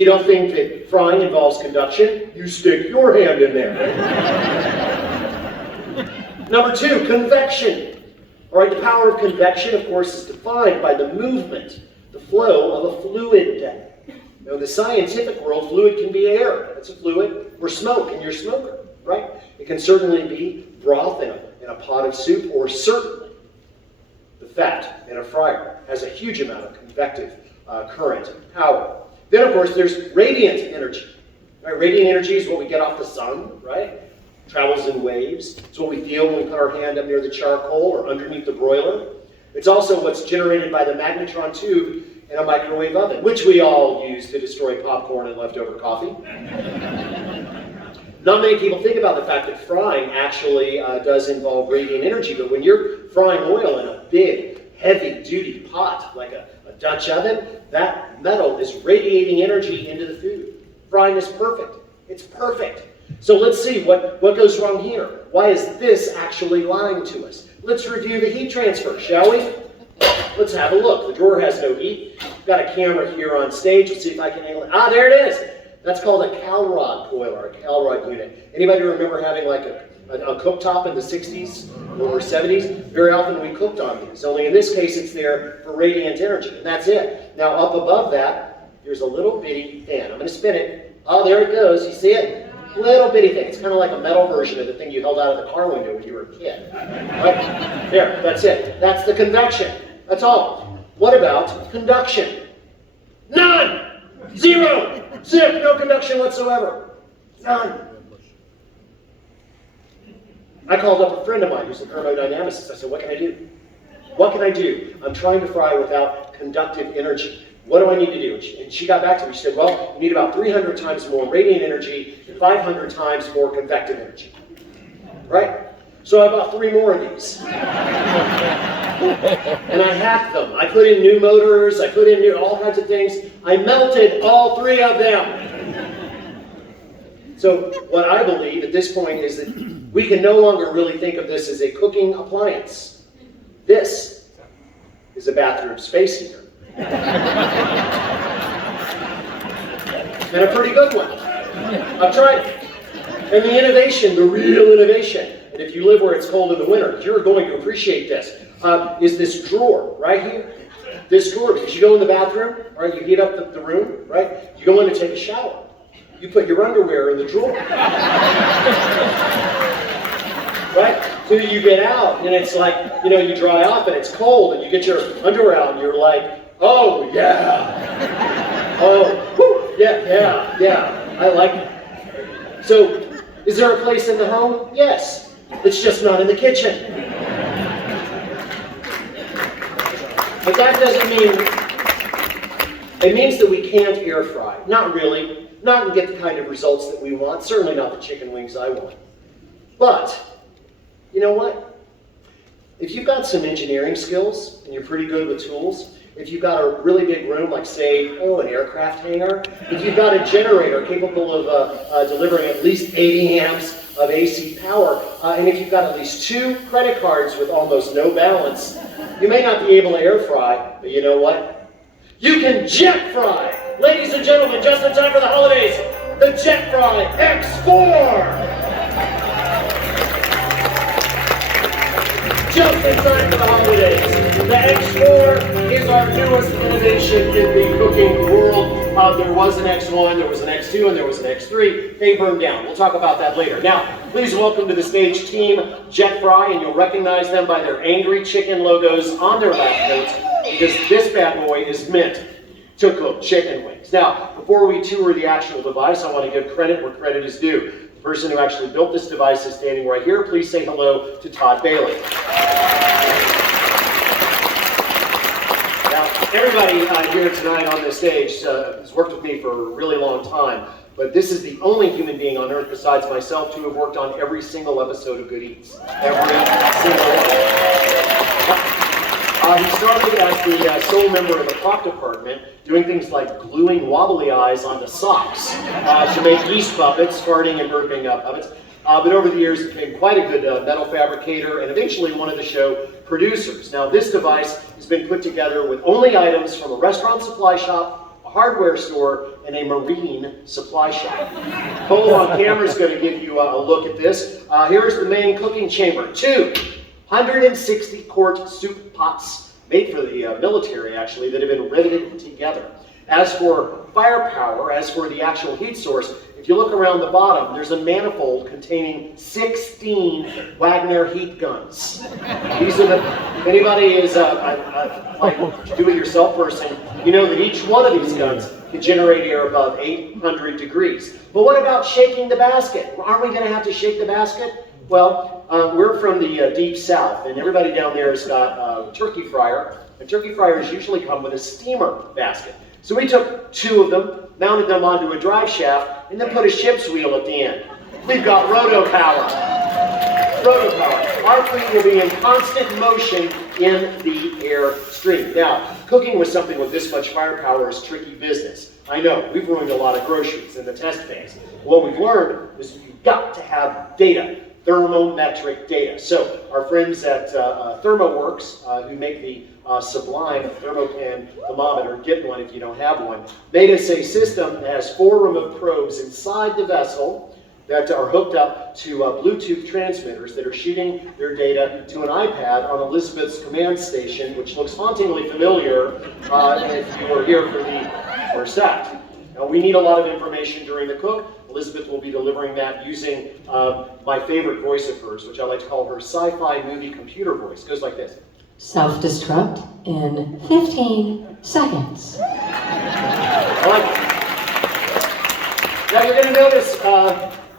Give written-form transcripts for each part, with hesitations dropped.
You don't think that frying involves conduction? You stick your hand in there. Number 2, convection. All right, the power of convection, of course, is defined by the movement, the flow of a fluid. Now, in the scientific world, fluid can be air. It's a fluid, or smoke in your smoker, right? It can certainly be broth in a pot of soup, or certainly the fat in a fryer has a huge amount of convective current and power. Then, of course, there's radiant energy. Right? Radiant energy is what we get off the sun, right? Travels in waves. It's what we feel when we put our hand up near the charcoal or underneath the broiler. It's also what's generated by the magnetron tube in a microwave oven, which we all use to destroy popcorn and leftover coffee. Not many people think about the fact that frying actually does involve radiant energy, but when you're frying oil in a big, heavy-duty pot, like a Dutch oven, that metal is radiating energy into the food. Frying is perfect. It's perfect. So let's see what goes wrong here. Why is this actually lying to us? Let's review the heat transfer, shall we? Let's have a look. The drawer has no heat. I've got a camera here on stage. Let's see if I can angle it. Ah, there it is. That's called a Calrod coil, or a Calrod unit. Anybody remember having like a cooktop in the 60s or 70s? Very often we cooked on these, only in this case it's there for radiant energy, and that's it. Now up above that, there's a little bitty fan. I'm going to spin it. Oh, there it goes. You see it? Little bitty thing. It's kind of like a metal version of the thing you held out of the car window when you were a kid. Right? There, that's it. That's the convection. That's all. What about conduction? None! Zero! Zip! No conduction whatsoever. None. I called up a friend of mine who's a thermodynamicist. I said, what can I do? What can I do? I'm trying to fry without conductive energy. What do I need to do? And she got back to me. She said, well, you need about 300 times more radiant energy and 500 times more convective energy. Right? So I bought 3 more of these. And I hacked them. I put in new motors. I put in all kinds of things. I melted all 3 of them. So what I believe at this point is that we can no longer really think of this as a cooking appliance. This is a bathroom space heater. And a pretty good one. I've tried it. And the innovation, the real innovation, and if you live where it's cold in the winter, you're going to appreciate this, is this drawer right here. This drawer, because you go in the bathroom, right, you heat up the room, right, you go in to take a shower. You put your underwear in the drawer. Right? So you get out, and it's like, you dry off, and it's cold, and you get your underwear out, and you're like, oh, yeah. Oh, whoo, yeah, I like it. So, is there a place in the home? Yes. It's just not in the kitchen. But that doesn't mean, it means that we can't air fry. Not really. Not and get the kind of results that we want. Certainly not the chicken wings I want. But, you know what? If you've got some engineering skills and you're pretty good with tools, if you've got a really big room, like say, an aircraft hangar, if you've got a generator capable of delivering at least 80 amps of AC power, and if you've got at least 2 credit cards with almost no balance, you may not be able to air fry, but you know what? You can jet fry! Ladies and gentlemen, just in time for the holidays, the Jet Fry X4! Just in time for the holidays. The X4 is our newest innovation in the cooking world. There was an X1, there was an X2, and there was an X3. They burned down. We'll talk about that later. Now, please welcome to the stage Team Jet Fry, and you'll recognize them by their angry chicken logos on their lab coats, because this bad boy is meant to cook chicken wings. Now, before we tour the actual device, I want to give credit where credit is due. The person who actually built this device is standing right here. Please say hello to Todd Bailey. Now, everybody here tonight on this stage has worked with me for a really long time, but this is the only human being on earth besides myself to have worked on every single episode of Good Eats. Every single one. He started as the sole member of the prop department, doing things like gluing wobbly eyes onto socks to make yeast puppets, farting and burping puppets. But over the years, became quite a good metal fabricator and eventually one of the show producers. Now, this device has been put together with only items from a restaurant supply shop hardware store, and a marine supply shop. Cole on camera is going to give you a look at this. Here's the main cooking chamber. 260 quart soup pots, made for the military actually, that have been riveted together. As for firepower, as for the actual heat source, if you look around the bottom, there's a manifold containing 16 Wagner heat guns. These are if anybody is a do-it-yourself person, you know that each one of these guns can generate air above 800 degrees. But what about shaking the basket? Aren't we going to have to shake the basket? Well, we're from the deep south, and everybody down there has got a turkey fryer. And turkey fryers usually come with a steamer basket. So we took 2 of them, mounted them onto a drive shaft, and then put a ship's wheel at the end. We've got roto power. Roto power. Our fleet will be in constant motion in the air stream. Now, cooking with something with this much firepower is tricky business. I know, we've ruined a lot of groceries in the test phase. What we've learned is you've got to have data. Thermometric data. So our friends at ThermoWorks, who make the sublime thermopan thermometer, get one if you don't have one, made us a system that has 4 remote probes inside the vessel that are hooked up to Bluetooth transmitters that are shooting their data to an iPad on Elizabeth's command station, which looks hauntingly familiar if you were here for the first act. Now, we need a lot of information during the cook. Elizabeth will be delivering that using my favorite voice of hers, which I like to call her sci-fi movie computer voice. It goes like this. Self-destruct in 15 seconds. I like it. Now you're going to notice,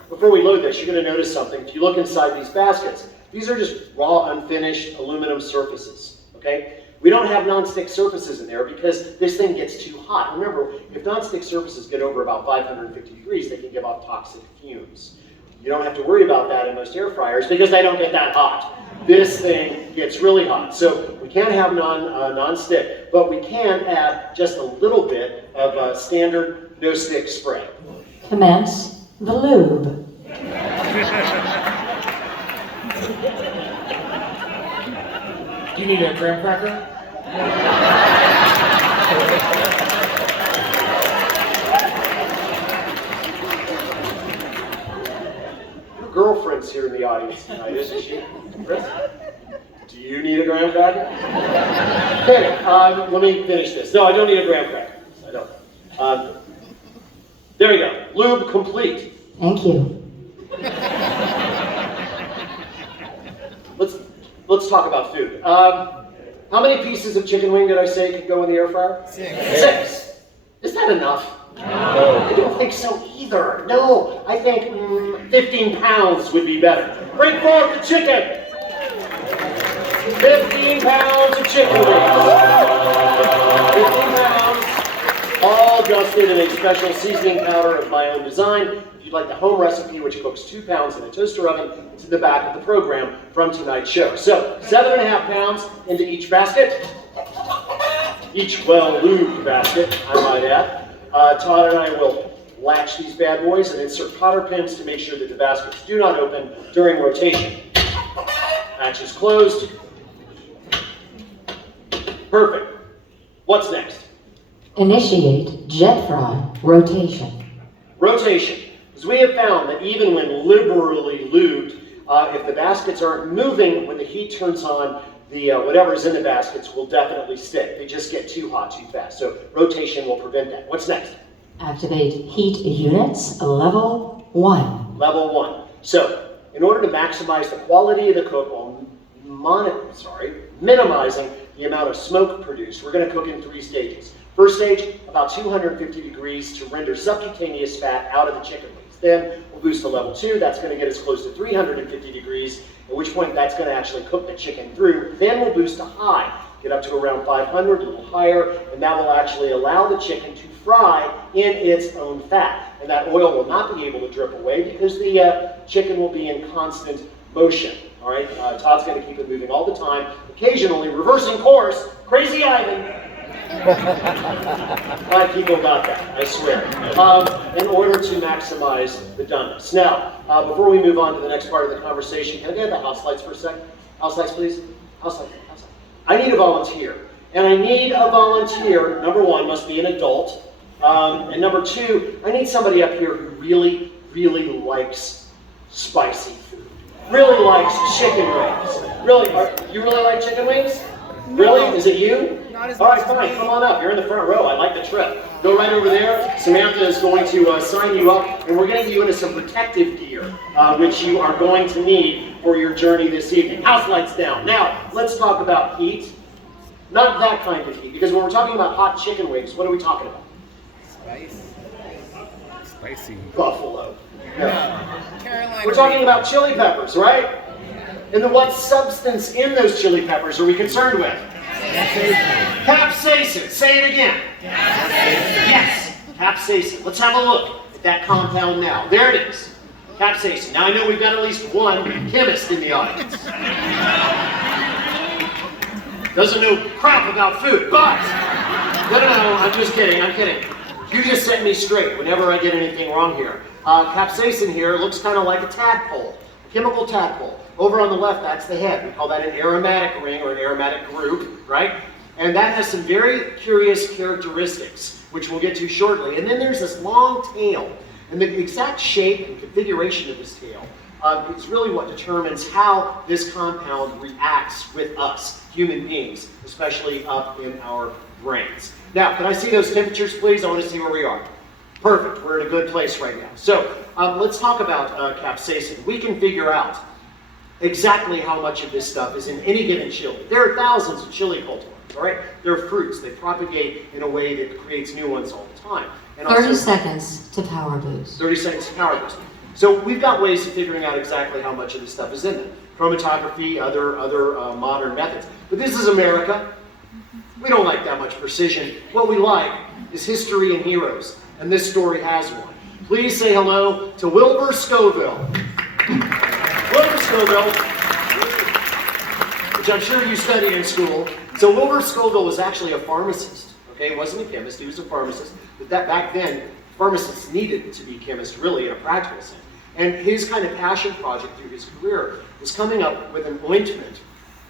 before we load this, you're going to notice something. If you look inside these baskets, these are just raw, unfinished aluminum surfaces, okay? We don't have nonstick surfaces in there because this thing gets too hot. Remember, if nonstick surfaces get over about 550 degrees, they can give off toxic fumes. You don't have to worry about that in most air fryers because they don't get that hot. This thing gets really hot. So we can't have non-stick, but we can add just a little bit of standard no-stick spray. Commence the lube. Do you need a graham cracker? Your girlfriend's here in the audience tonight, isn't she? Chris? Do you need a graham cracker? Okay, let me finish this. No, I don't need a graham cracker. I don't. There we go. Lube complete. Thank you. Let's talk about food. How many pieces of chicken wing did I say could go in the air fryer? 6. Is that enough? No. I don't think so either. No, I think 15 pounds would be better. Bring forth the chicken. 15 pounds of chicken wings. 15 pounds, all dusted in a special seasoning powder of my own design. If you'd like the home recipe, which cooks 2 pounds in a toaster oven, it's in the back of the program from tonight's show. So, 7.5 pounds into each basket. Each well-lubed basket, I might add. Todd and I will latch these bad boys and insert cotter pins to make sure that the baskets do not open during rotation. Hatch is closed. Perfect. What's next? Initiate jet fry rotation. Rotation. Because we have found that even when liberally lubed, if the baskets aren't moving, when the heat turns on, the whatever's in the baskets will definitely stick. They just get too hot too fast. So rotation will prevent that. What's next? Activate heat units level 1. Level 1. So in order to maximize the quality of the cook while minimizing the amount of smoke produced, we're going to cook in 3 stages. First stage, about 250 degrees to render subcutaneous fat out of the chicken wings. Then we'll boost to level 2. That's going to get us close to 350 degrees, at which point that's going to actually cook the chicken through. Then we'll boost to high, get up to around 500, a little higher, and that will actually allow the chicken to fry in its own fat. And that oil will not be able to drip away because the chicken will be in constant motion. All right, Todd's going to keep it moving all the time, occasionally reversing course. Crazy Ivan. 5 people got that, I swear, in order to maximize the doneness. Now, before we move on to the next part of the conversation, can I get the house lights for a second? House lights, please. House lights. I need a volunteer. And I need a volunteer, number 1, must be an adult. And number two, I need somebody up here who really, really likes spicy food. Really likes chicken wings. Really, you really like chicken wings? Really? Is it you? All right, fine. Come on up. You're in the front row. I like the trip. Go right over there. Samantha is going to sign you up, and we're going to get you into some protective gear, which you are going to need for your journey this evening. House lights down. Now, let's talk about heat. Not that kind of heat, because when we're talking about hot chicken wings, what are we talking about? Spicy. Buffalo. No. Carolina. We're talking about chili peppers, right? And then what substance in those chili peppers are we concerned with? Capsaicin. Say it again. Capsaicin. Yes, capsaicin. Let's have a look at that compound now. There it is. Capsaicin. Now I know we've got at least one chemist in the audience. Doesn't know crap about food, but no, I'm just kidding, I'm kidding. You just set me straight whenever I get anything wrong here. Capsaicin here looks kind of like a tadpole, a chemical tadpole. Over on the left, that's the head. We call that an aromatic ring or an aromatic group, right? And that has some very curious characteristics, which we'll get to shortly. And then there's this long tail. And the exact shape and configuration of this tail is really what determines how this compound reacts with us, human beings, especially up in our brains. Now, can I see those temperatures, please? I want to see where we are. Perfect. We're in a good place right now. So let's talk about capsaicin. We can figure out exactly how much of this stuff is in any given chili. There are thousands of chili cultivars, all right? They're fruits. They propagate in a way that creates new ones all the time. And 30 seconds to power boost. 30 seconds to power boost. So we've got ways of figuring out exactly how much of this stuff is in them. Chromatography, other modern methods. But this is America. We don't like that much precision. What we like is history and heroes, and this story has one. Please say hello to Wilbur Scoville. Wilbur Scoville, which I'm sure you studied in school. So Wilbur Scoville was actually a pharmacist. Okay, he wasn't a chemist, he was a pharmacist. But that back then, pharmacists needed to be chemists, really, in a practical sense. And his kind of passion project through his career was coming up with an ointment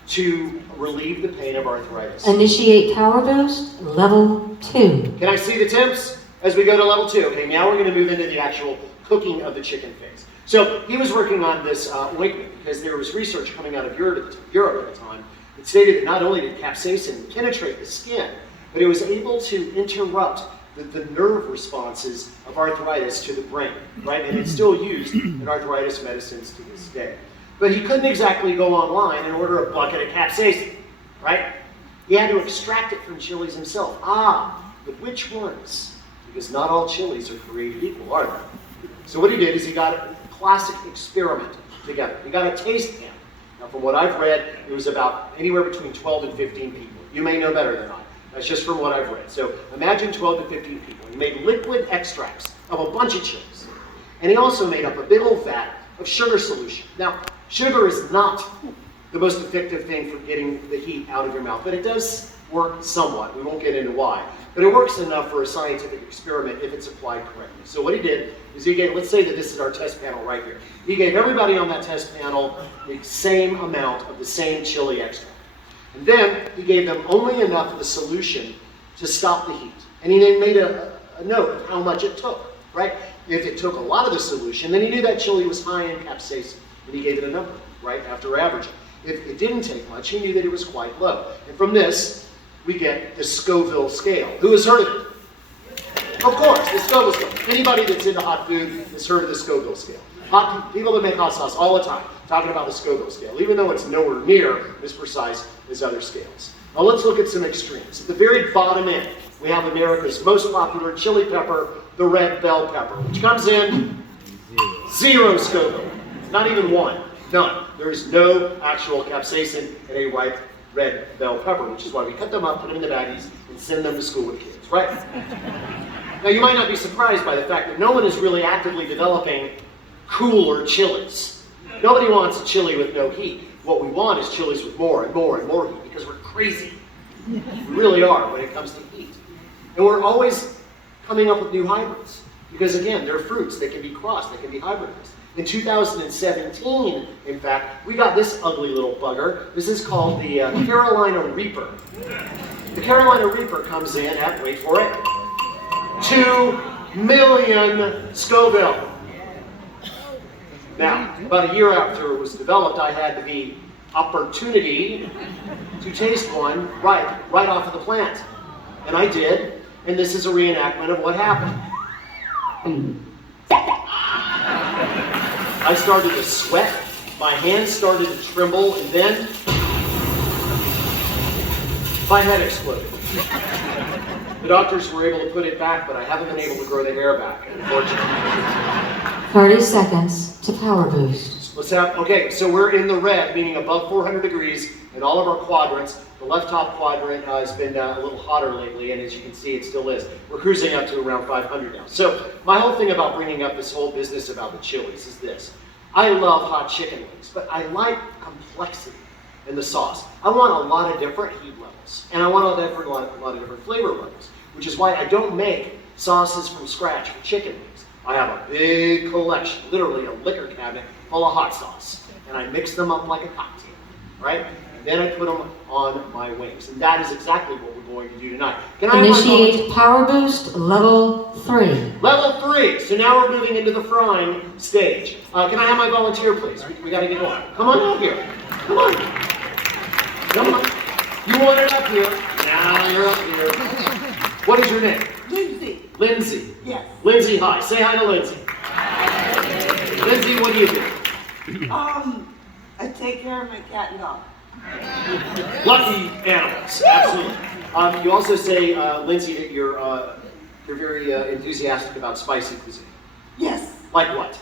to relieve the pain of arthritis. Initiate power boost, level 2. Can I see the temps as we go to level 2? Okay, now we're going to move into the actual cooking of the chicken phase. So he was working on this ointment because there was research coming out of Europe at the time that stated that not only did capsaicin penetrate the skin, but it was able to interrupt the nerve responses of arthritis to the brain, right? And it's still used in arthritis medicines to this day. But he couldn't exactly go online and order a bucket of capsaicin, right? He had to extract it from chilies himself. But which ones? Because not all chilies are created equal, are they? So what he did is he got a classic experiment together. He got a taste pan. Now from what I've read, it was about anywhere between 12 and 15 people. You may know better than I. That's just from what I've read. So imagine 12 to 15 people. He made liquid extracts of a bunch of chilies. And he also made up a big old vat of sugar solution. Now, sugar is not the most effective thing for getting the heat out of your mouth, but it does work somewhat. We won't get into why. But it works enough for a scientific experiment if it's applied correctly. So what he did is he gave, let's say that this is our test panel right here. He gave everybody on that test panel the same amount of the same chili extract. And then he gave them only enough of the solution to stop the heat. And he then made a note of how much it took, right? If it took a lot of the solution, then he knew that chili was high in capsaicin, and he gave it a number, right, after averaging. If it didn't take much, he knew that it was quite low. And from this, we get the Scoville scale. Who has heard of it? Of course, the Scoville scale. Anybody that's into hot food has heard of the Scoville scale. People that make hot sauce all the time talking about the Scoville scale, even though it's nowhere near as precise as other scales. Now let's look at some extremes. At the very bottom end, we have America's most popular chili pepper, the red bell pepper, which comes in 0 Scoville. Not even 1. None. There is no actual capsaicin in a ripe red bell pepper, which is why we cut them up, put them in the baggies, and send them to school with kids, right? Now you might not be surprised by the fact that no one is really actively developing cooler chilies. Nobody wants a chili with no heat. What we want is chilies with more and more and more heat because we're crazy. We really are when it comes to heat. And we're always coming up with new hybrids because, again, they're fruits. They can be crossed. They can be hybridized. In 2017, in fact, we got this ugly little bugger. This is called the Carolina Reaper. The Carolina Reaper comes in at, wait for it, 2 million Scoville. Now, about a year after it was developed, I had the opportunity to taste one right off of the plant. And I did, and this is a reenactment of what happened. I started to sweat, my hands started to tremble, and then my head exploded. The doctors were able to put it back, but I haven't been able to grow the hair back, unfortunately. 30 seconds to power boost. Okay, so we're in the red, meaning above 400 degrees in all of our quadrants. The left top quadrant has been a little hotter lately, and as you can see, it still is. We're cruising up to around 500 now. So my whole thing about bringing up this whole business about the chilies is this. I love hot chicken wings, but I like complexity in the sauce. I want a lot of different heat levels, and I want a lot of different flavor levels, which is why I don't make sauces from scratch for chicken wings. I have a big collection, literally a liquor cabinet full of hot sauce, and I mix them up like a cocktail, right? And then I put them on my wings, and that is exactly what we're going to do tonight. Initiate power boost level 3. Level 3. So now we're moving into the frying stage. Can I have my volunteer, please? We got to get going. Come on out here. Come on. Come on. You want it up here. Now you're up here. What is your name? Lindsay. Lindsay. Yes. Lindsay, hi. Say hi to Lindsay. Lindsay, what do you do? I take care of my cat and dog. Lucky animals, absolutely. You also say, Lindsay, that you're very enthusiastic about spicy cuisine. Yes. Like what?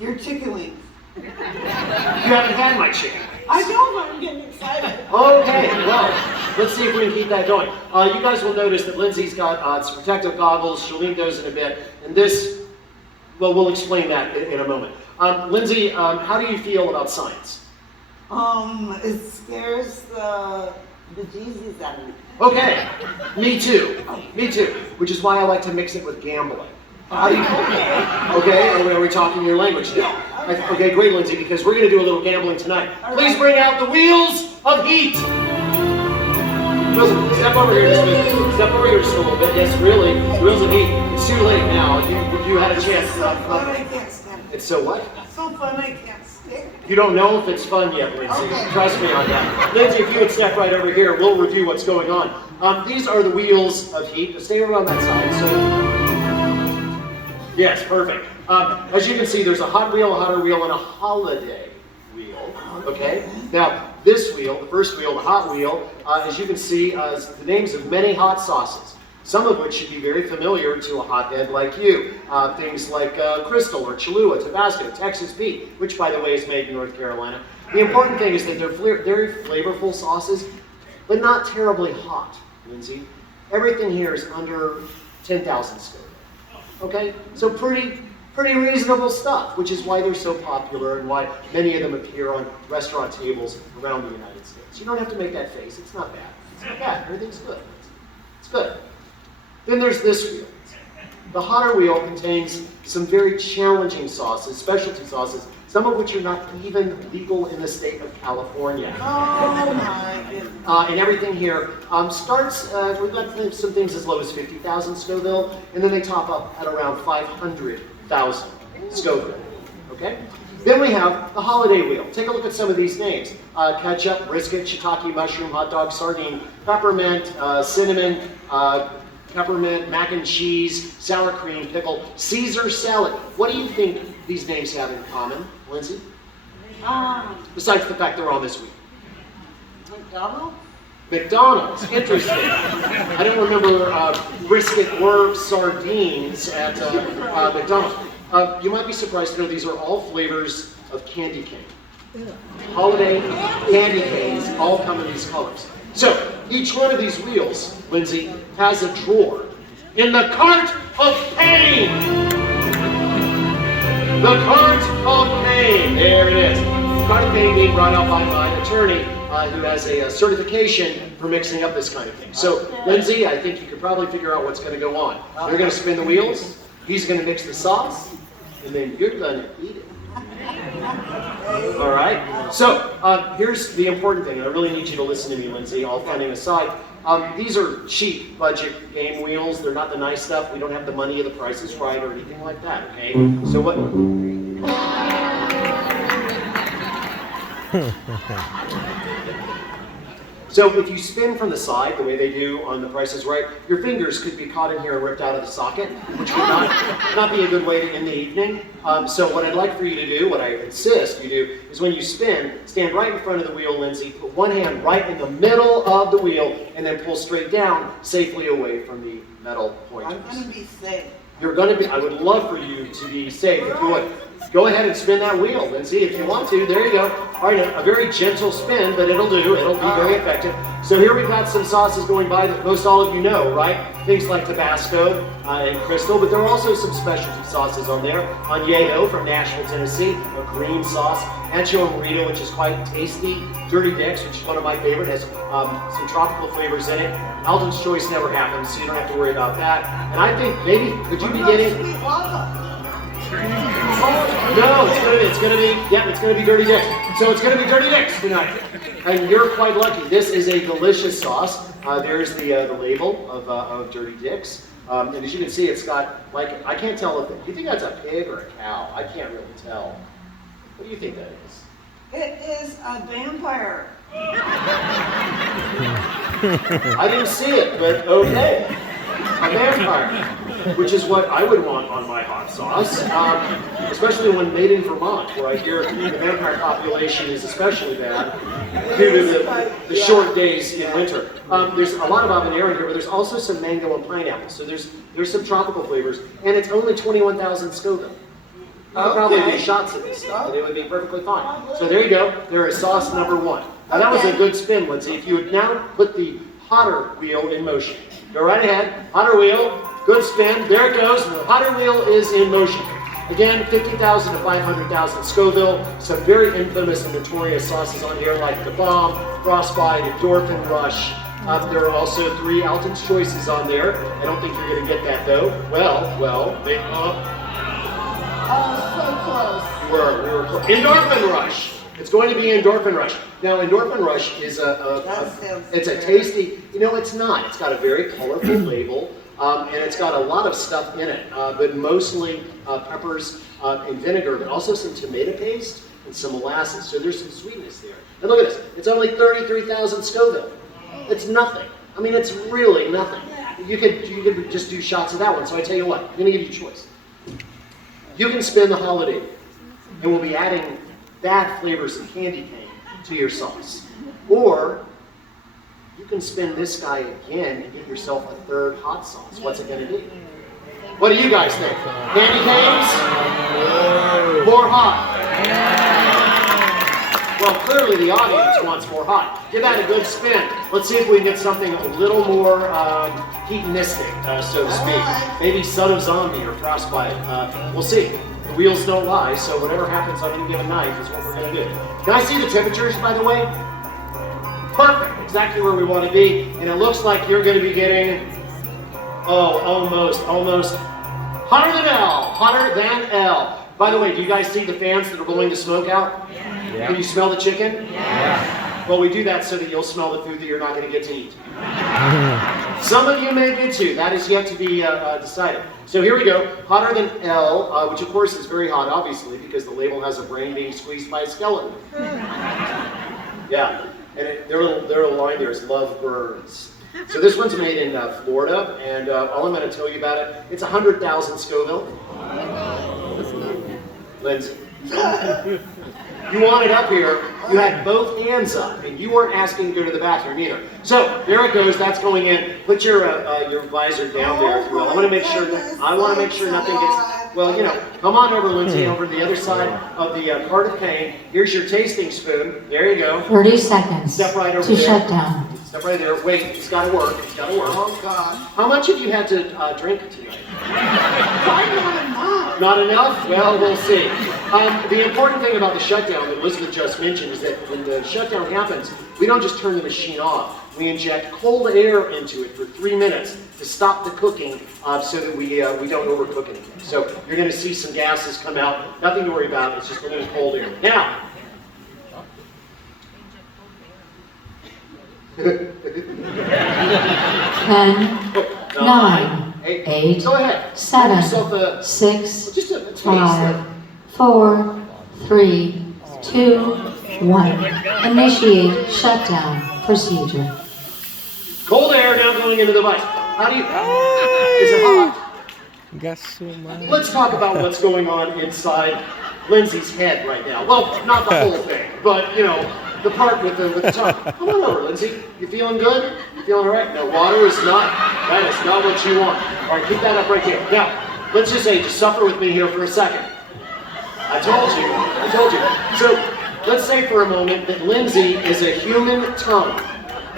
Your chicken wings. You haven't had my chicken wings. I know, but I'm getting excited. Okay, well, let's see if we can keep that going. You guys will notice that Lindsay's got some protective goggles. She'll need those in a bit. And this, well, we'll explain that in a moment. Lindsay, how do you feel about science? It scares the bejesus out of me. Okay, me too. Me too. Which is why I like to mix it with gambling. How do you? Okay, are we talking your language now? Okay, great, Lindsay, because we're going to do a little gambling tonight. Please bring out the wheels of heat. Listen, step over here just a bit. Step over here just a little bit. Yes, really, wheels of heat. It's too late now. You had a chance. It's so fun, I can't stand it. It's so what? It's so fun, I can't stand it. You don't know if it's fun yet, Lindsay. Okay. Trust me on that. Lindsay, if you would step right over here, we'll review what's going on. These are the wheels of heat. Stay over on that side. So, yes, perfect. As you can see, there's a hot wheel, a hotter wheel, and a holiday wheel. Okay? Now, this wheel, the first wheel, the hot wheel, as you can see, is the names of many hot sauces, some of which should be very familiar to a hothead like you. Things like Crystal or Cholula, Tabasco, Texas Pete, which, by the way, is made in North Carolina. The important thing is that they're very flavorful sauces, but not terribly hot, Lindsay. Everything here is under 10,000 Scoville. Okay? So pretty reasonable stuff, which is why they're so popular and why many of them appear on restaurant tables around the United States. You don't have to make that face. It's not bad. It's not bad. Everything's good. It's good. Then there's this wheel. The hotter wheel contains some very challenging sauces, specialty sauces, some of which are not even legal in the state of California. Oh my goodness. And everything here starts, we've got some things as low as 50,000 Scoville, and then they top up at around 500,000 Scoville, okay? Then we have the holiday wheel. Take a look at some of these names. Ketchup, brisket, shiitake, mushroom, hot dog, sardine, peppermint, cinnamon, peppermint, mac and cheese, sour cream, pickle, Caesar salad. What do you think these names have in common, Lindsay? Besides the fact they're on this week. McDonald's? McDonald's, interesting. I don't remember brisket or sardines at McDonald's. You might be surprised to know these are all flavors of candy cane. Holiday candy canes all come in these colors. So each one of these wheels, Lindsay, has a drawer in the cart of pain. The cart of pain. There it is. The cart of pain being brought out by my attorney, who has a certification for mixing up this kind of thing. So, Lindsay, I think you could probably figure out what's going to go on. You're going to spin the wheels. He's going to mix the sauce, and then you're going to eat it. All right? So, here's the important thing, and I really need you to listen to me, Lindsay, all funning aside. These are cheap budget game wheels. They're not the nice stuff. We don't have the money of the Price is Right or anything like that, okay? So what... So if you spin from the side, the way they do on The Price is Right, your fingers could be caught in here and ripped out of the socket, which would not be a good way to end the evening. So what I'd like for you to do, what I insist you do, is when you spin, stand right in front of the wheel, Lindsay, put one hand right in the middle of the wheel, and then pull straight down, safely away from the metal pointers. I'm going to be safe. You're going to be, I would love for you to be safe if you would. Go ahead and spin that wheel, Lindsay, if you want to. There you go. All right, a very gentle spin, but it'll do. It'll be very effective. So here we've got some sauces going by that most all of you know, right? Things like Tabasco and Crystal, but there are also some specialty sauces on there. Añejo from Nashville, Tennessee, a green sauce. Ancho Morito, which is quite tasty. Dirty Dick's, which is one of my favorite, has some tropical flavors in it. Alton's Choice never happens, so you don't have to worry about that. And I think maybe, could you be getting... Sweet lava. No, it's gonna be Dirty Dick's. So it's gonna be Dirty Dick's tonight, and you're quite lucky. This is a delicious sauce. There's the label of Dirty Dick's, and as you can see, it's got like I can't tell if you think that's a pig or a cow. I can't really tell. What do you think that is? It is a vampire. I didn't see it, but okay. A vampire, which is what I would want on my hot sauce, especially when made in Vermont, where I hear the vampire population is especially bad due to the short days in winter. There's a lot of habanero in here, but there's also some mango and pineapple, so there's some tropical flavors, and it's only 21,000 Scoville. You could probably do shots of this stuff, and it would be perfectly fine. So there you go. There is sauce number one. Now that was a good spin, Lindsay. If you would now put the hotter wheel in motion. Go right ahead, hotter wheel, good spin, there it goes, the hotter wheel is in motion. Again, 50,000 to 500,000 Scoville, some very infamous and notorious sauces on here like the Bomb, Frostbite, Endorphin Rush. There are also 3 Alton's Choices on there. I don't think you're going to get that though. Well, they, Oh, so close. we were close. Endorphin Rush. It's going to be Endorphin Rush. Now, Endorphin Rush is it's a tasty, it's not. It's got a very colorful label, and it's got a lot of stuff in it, but mostly peppers and vinegar, but also some tomato paste and some molasses. So there's some sweetness there. And look at this. It's only 33,000 Scoville. It's nothing. I mean, it's really nothing. You could just do shots of that one. So I tell you what, I'm going to give you a choice. You can spin the holiday, and we'll be adding bad flavors of candy cane to your sauce. Or you can spin this guy again and get yourself a third hot sauce. What's it going to be? What do you guys think? Candy canes? More hot. Well, clearly the audience wants more hot. Give that a good spin. Let's see if we can get something a little more hedonistic, so to speak. Maybe Son of Zombie or Frostbite. We'll see. The wheels don't lie, so whatever happens on any given night is what we're going to do. Can I see the temperatures, by the way? Perfect. Exactly where we want to be. And it looks like you're going to be getting, almost hotter than L. Hotter than L. By the way, do you guys see the fans that are blowing the smoke out? Yeah. Can you smell the chicken? Yeah. Well, we do that so that you'll smell the food that you're not going to get to eat. Some of you may get to. That is yet to be decided. So here we go. Hotter than L, which of course is very hot, obviously, because the label has a brain being squeezed by a skeleton. Yeah. And their little line there is love burns. So this one's made in Florida, and all I'm going to tell you about it, it's 100,000 Scoville. Lindsay. You want it up here, you had both hands up, and you weren't asking to go to the bathroom either. So, there it goes, that's going in. Put your visor down there, if you will. I want to make sure nothing gets, well, come on over, Lindsay, over to the other side of the cart of pain. Here's your tasting spoon. There you go. 30 seconds Step right over to there. shut down. Step right there. Wait, it's got to work. It's got to work. Oh, God. How much have you had to drink tonight? Probably not enough. Not enough? Well, we'll see. The important thing about the shutdown that Elizabeth just mentioned is that when the shutdown happens, we don't just turn the machine off. We inject cold air into it for 3 minutes to stop the cooking so that we don't overcook anything. So you're going to see some gases come out. Nothing to worry about. It's just a little cold air. Now, 10, 9, 8, Go ahead. 7, Yourself a, 6, just a taste. 5, 4, 3, 2, 1. Initiate shutdown procedure. Cold air now going into the device. How do you... Is it hot? Let's talk about what's going on inside Lindsay's head right now. Well, not the whole thing, but, you know, the part with the tongue. Come on over, Lindsay. You feeling good? You feeling all right? No, water is not, that is not what you want. All right, keep that up right there. Now, let's just say, just suffer with me here for a second. I told you. So, let's say for a moment that Lindsay is a human tongue.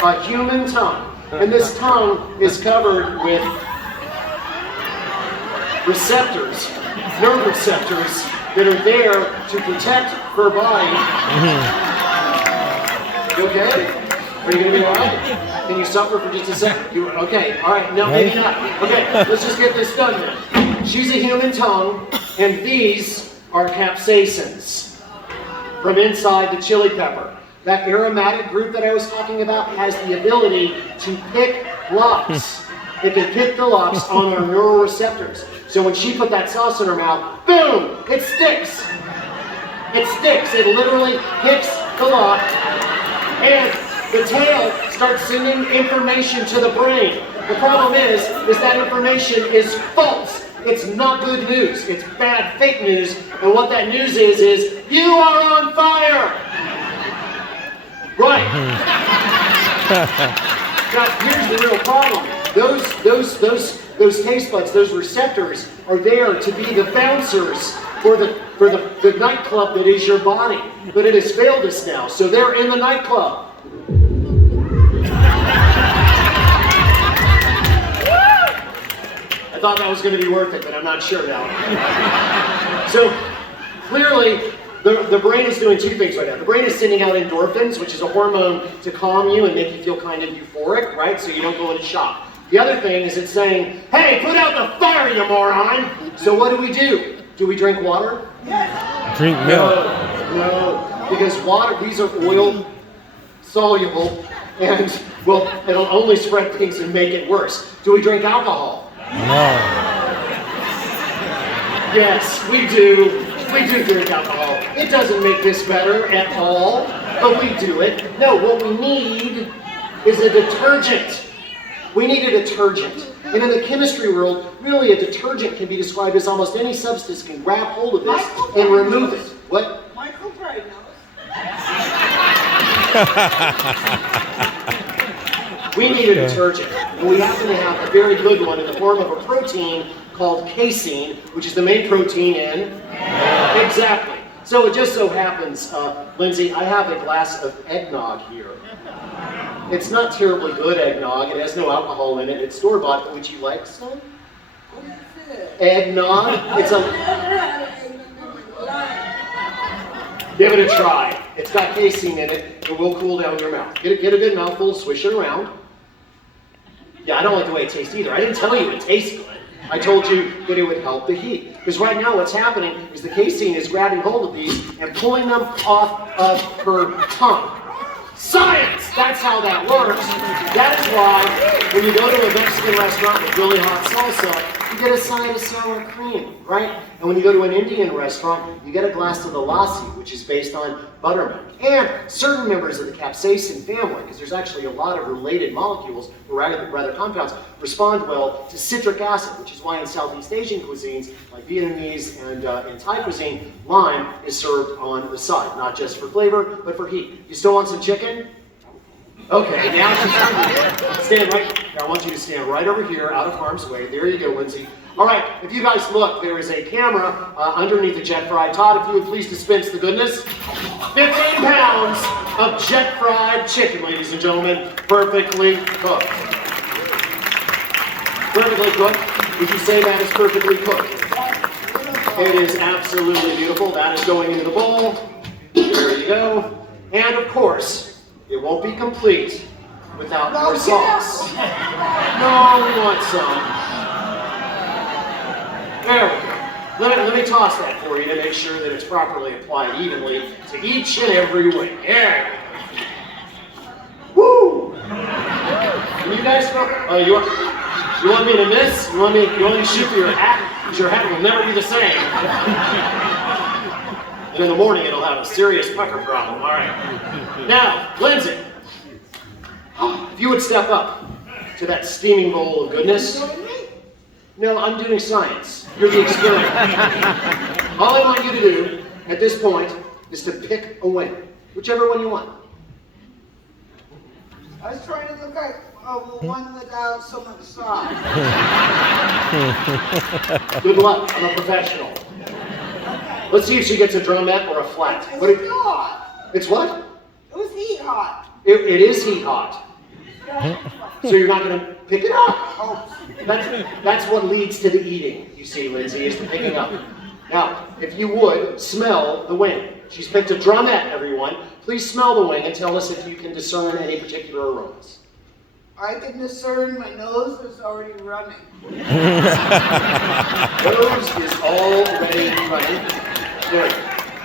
A human tongue. And this tongue is covered with receptors, nerve receptors, that are there to protect her body. You okay? Are you gonna be all right? Can you suffer for just a second? Okay, all right, no, maybe not. Okay, let's just get this done then. She's a human tongue, and these are capsaicins from inside the chili pepper. That aromatic group that I was talking about has the ability to pick locks. It can pick the locks on our neuroreceptors. So when she put that sauce in her mouth, boom, it sticks. It sticks. It literally hits the lock, and the tail starts sending information to the brain. The problem is that information is false. It's not good news. It's bad, fake news. And what that news is you are on fire. Right. Now, here's the real problem. Those taste buds, those receptors are there to be the bouncers for the nightclub that is your body. But it has failed us now, so they're in the nightclub. I thought that was going to be worth it, but I'm not sure now. So clearly, the brain is doing two things right now. The brain is sending out endorphins, which is a hormone to calm you and make you feel kind of euphoric, right? So you don't go into shock. The other thing is it's saying, hey, put out the fire, you moron! So what do? Do we drink water? Yes. Drink milk. No, because water, these are oil soluble, and, well, it'll only spread things and make it worse. Do we drink alcohol? No. Yes, we do. We do drink alcohol. It doesn't make this better at all, but we do it. No, what we need is a detergent. We need a detergent. And in the chemistry world, really a detergent can be described as almost any substance can grab hold of this and remove it. What? Michael Gray knows. We need a detergent. And we happen to have a very good one in the form of a protein called casein, which is the main protein in. Exactly. So it just so happens, Lindsay, I have a glass of eggnog here. It's not terribly good eggnog. It has no alcohol in it. It's store-bought. Would you like some? What is it? Eggnog? It's a... I've never had eggnog in my life. Give it a try. It's got casein in it. It will cool down your mouth. Get a good mouthful, swish it around. Yeah, I don't like the way it tastes either. I didn't tell you it tastes good. I told you that it would help the heat. Because right now what's happening is the casein is grabbing hold of these and pulling them off of her tongue. Science! That's how that works. That is why when you go to a Mexican restaurant with really hot salsa, you get a side of sour cream, right? And when you go to an Indian restaurant, you get a glass of the lassi, which is based on buttermilk. And certain members of the capsaicin family, because there's actually a lot of related molecules, or rather compounds, respond well to citric acid, which is why in Southeast Asian cuisines, like Vietnamese and Thai cuisine, lime is served on the side, not just for flavor, but for heat. You still want some chicken? Okay, now she's hungry. Stand right, I want you to stand right over here, out of harm's way. There you go, Lindsay. All right, if you guys look, there is a camera underneath the jet fried. Todd, if you would please dispense the goodness. 15 pounds of jet fried chicken, ladies and gentlemen, perfectly cooked. Perfectly cooked. Would you say that is perfectly cooked? It is absolutely beautiful. That is going into the bowl. There you go. And of course, it won't be complete without more sauce. No, we want some. There we go. Let me toss that for you to make sure that it's properly applied evenly to each and every wing. There we go. Woo! professional? Oh, you want me to miss? You want me to shoot for your hat? Because your hat will never be the same. And in the morning, it'll have a serious pucker problem. All right. Now, Lindsay, if you would step up to that steaming bowl of goodness. No, I'm doing science. You're the experiment. All I want you to do at this point is to pick a winner, whichever one you want. I was trying to look like one without so much sauce. Good luck. I'm a professional. Let's see if she gets a drumette or a flat. It's hot. It's what? It was heat hot. It is heat hot. So you're not going to pick it up. Oh, That's what leads to the eating, you see, Lindsay, is the picking up. Now, if you would, smell the wing. She's picked a drumette, everyone. Please smell the wing and tell us if you can discern any particular aromas. I can discern my nose is already running. Nose is already running. Good.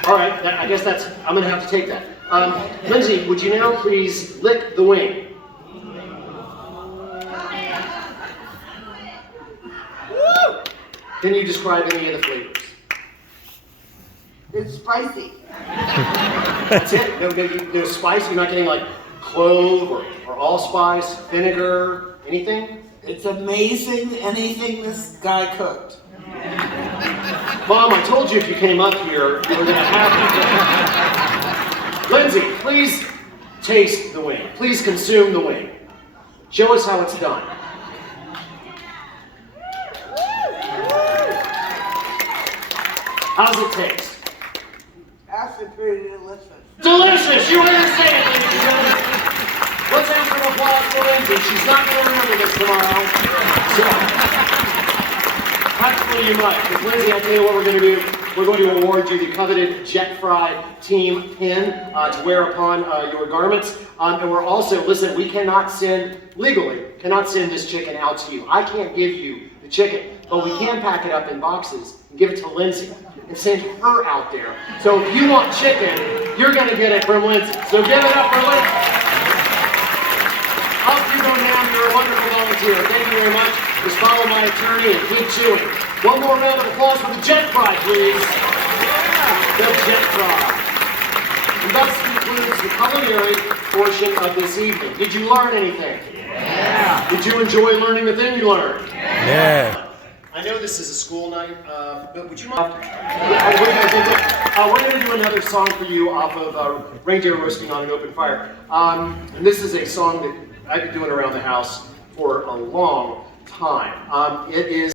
All right, I guess I'm going to have to take that. Lindsay, would you now please lick the wing? Can you describe any of the flavors? It's spicy. That's it? No spice? You're not getting like clove or allspice, vinegar, anything? It's amazing anything this guy cooked. Mom, I told you if you came up here, you were going to have it. Lindsay, please taste the wing. Please consume the wing. Show us how it's done. How's it taste? Actually pretty delicious. Delicious! You heard her say it, ladies and gentlemen. Let's have some applause for Lindsay. She's not going to remember this tomorrow. So, actually, you might. Because Lindsay, I'll tell you what we're going to do. We're going to award you the coveted Jet Fry team pin to wear upon your garments. And we're also, listen, we legally cannot send this chicken out to you. I can't give you the chicken, but we can pack it up in boxes and give it to Lindsay and send her out there. So if you want chicken, you're going to get it from Lindsay. So give it up for Lindsay. Off you go now. You're a wonderful volunteer. Thank you very much. Just follow my attorney and keep chewing. One more round of applause for the Jet Fry, please. The Jet Fry. And thus concludes the culinary portion of this evening. Did you learn anything? Yeah. Did you enjoy learning the thing you learned? Yeah. I know this is a school night, but would you mind? We're going to do another song for you off of Reindeer Roasting on an Open Fire. And this is a song that I've been doing around the house for a long time. It is